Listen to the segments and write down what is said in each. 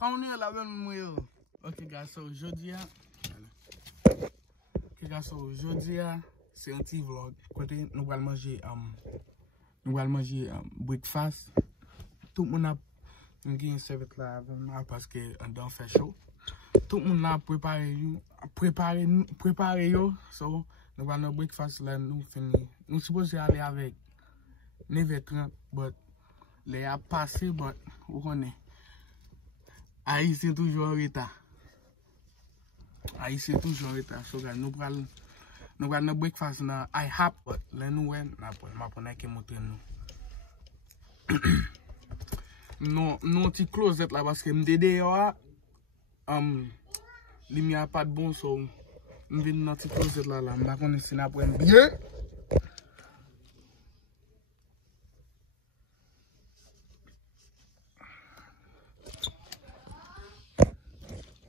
Quand on est là, même ok, guys, so aujourd'hui, c'est un petit vlog. Côté, nous allons manger, breakfast. Tout le monde a une serviette là parce que on fait chaud. Tout le monde a préparé yo. So, nous allons breakfast là, nous finir. Nous supposons aller avec 9h30, but les a passé, but vous connaissez. Haïtien toujours en retard. So, guys, nous allons breakfast dans IHOP, but là nous allons montrer nous. Non, petit closet là parce que m'dédé lumière pas de bon, so m'vin dans petit closet là m'pa connait si n'a prendre bien.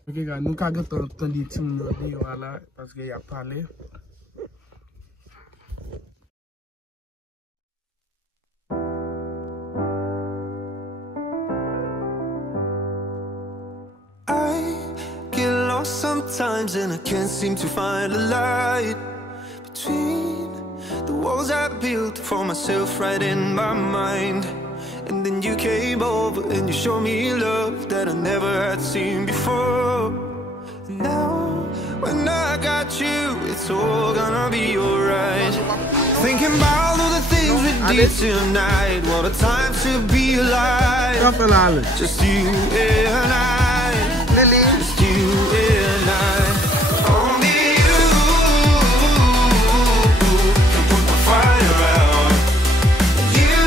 Ok, gars, nous avons entendu tout le monde là parce qu'il a parlé. Sometimes and I can't seem to find a light between the walls I built for myself right in my mind. And then you came over and you showed me love that I never had seen before. And now when I got you, it's all gonna be alright. Thinking about all the things we did tonight. What a time to be alive. Just you and I. Just you and I. Only you can put the fire out. You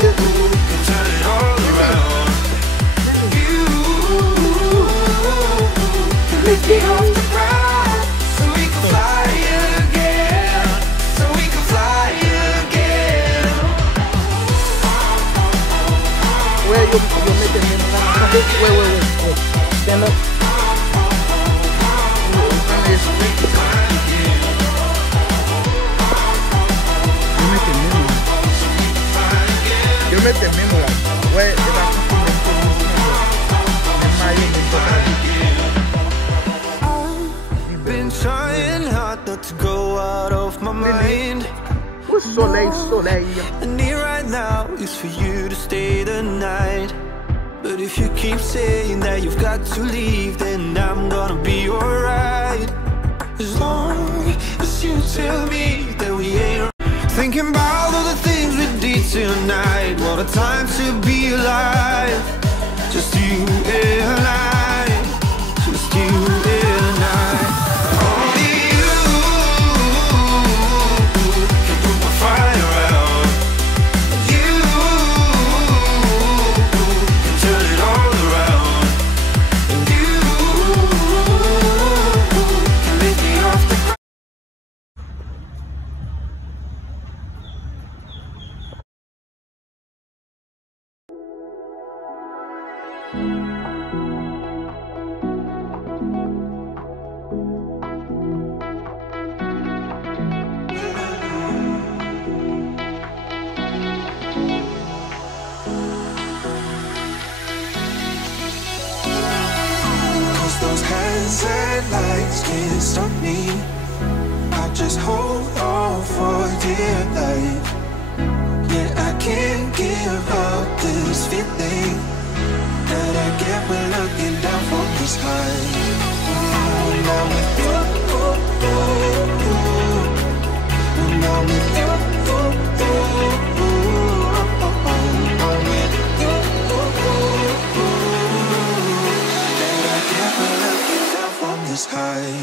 can turn it all around. You can lift me off the ground, so we can fly again. So we can fly again. Where you making him? Wait. Stand up. You make the memo. Where I've been trying hard not to go out of my mind. Soleil. The need right now is for you to stay the night. But if you keep saying that you've got to leave, then I'm gonna be alright. As long as you tell me that we ain't. Thinking about all the things we did tonight. What a time to be alive. Just you and I. Just you and I. Only you can put my fire out. You can turn it all around. And you can lift me off the ground. Those hands and lights can't stop me. I just hold on for dear life. Yeah, I can't give up this feeling that I get when looking down from this high. When I'm with you, when I'm with you, I'm with you. That I get when looking down from this high.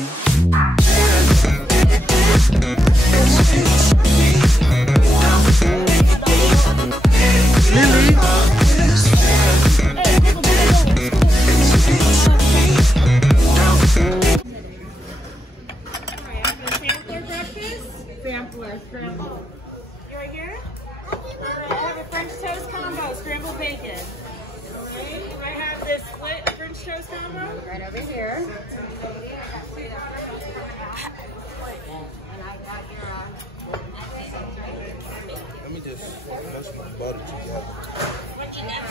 Sampler, scramble. You right here? Alright, I have a French toast combo, scrambled bacon. Alright, and I have this split French toast combo. Right over here. And I got your Let me just mess my butter together. What you got?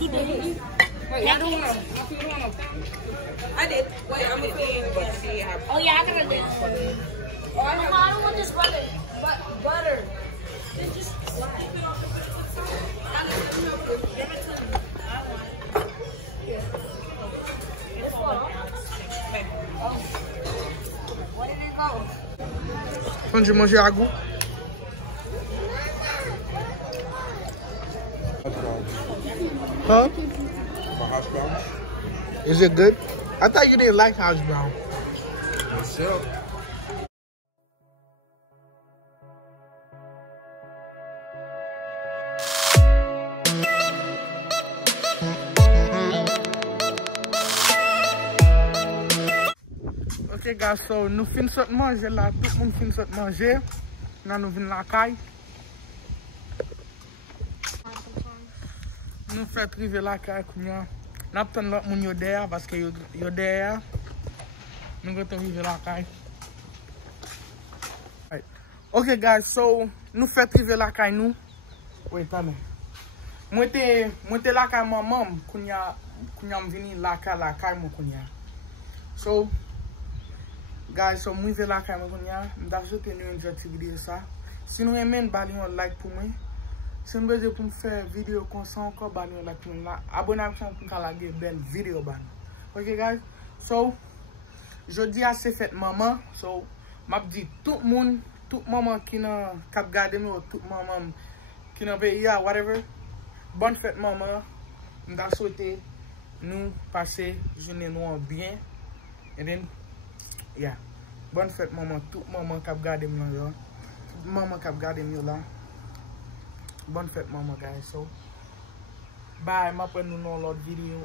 you did. Wait, I don't want to. I did. Wait, I'm going to feed you, but see how. Oh, yeah, I got to do it. Oh, I don't want this butter. Butter. Then just slide. Give it to me. I want it. Yeah. It's full. Oh. Where did it go? Quand j'ai mangé à goût. Huh? My hash browns. Is it good? I thought you didn't like hash brown. What's up? Ok guys, so nous finissons de manger là, tout le monde finit de manger. Là nous venons la caille. Nous faisons triver la caille. Nous attendons l'autre monde derrière parce que yo derrière. Nous allons triver la caille. Right. Ok guys, so nous faisons triver la caille nous. Oui, attendez. Moi t'es la caille maman, kounya vini la caille mon kounya. So guys, so moi la caille mon kounya, m'da souhaiter nous une petite vidéo ça. Si nous aimez, bali un like pour moi. Si vous voulez pour me faire vidéo comme ça encore, bali un like pour moi. Abonnez-vous pour faire la belle vidéo ban. Ok guys, so je dis à c'est fait maman, so m'a dit tout maman qui n'a cap garder nous, tout maman qui n'a pays whatever. Bonne fête maman. M'da souhaiter nous passer journée nous bien. And then yeah. Bonne fête maman, tout maman cap garder nous là. Maman cap garder nous là. Bonne fête maman guys. So bye, m'après nous dans l'autre vidéo.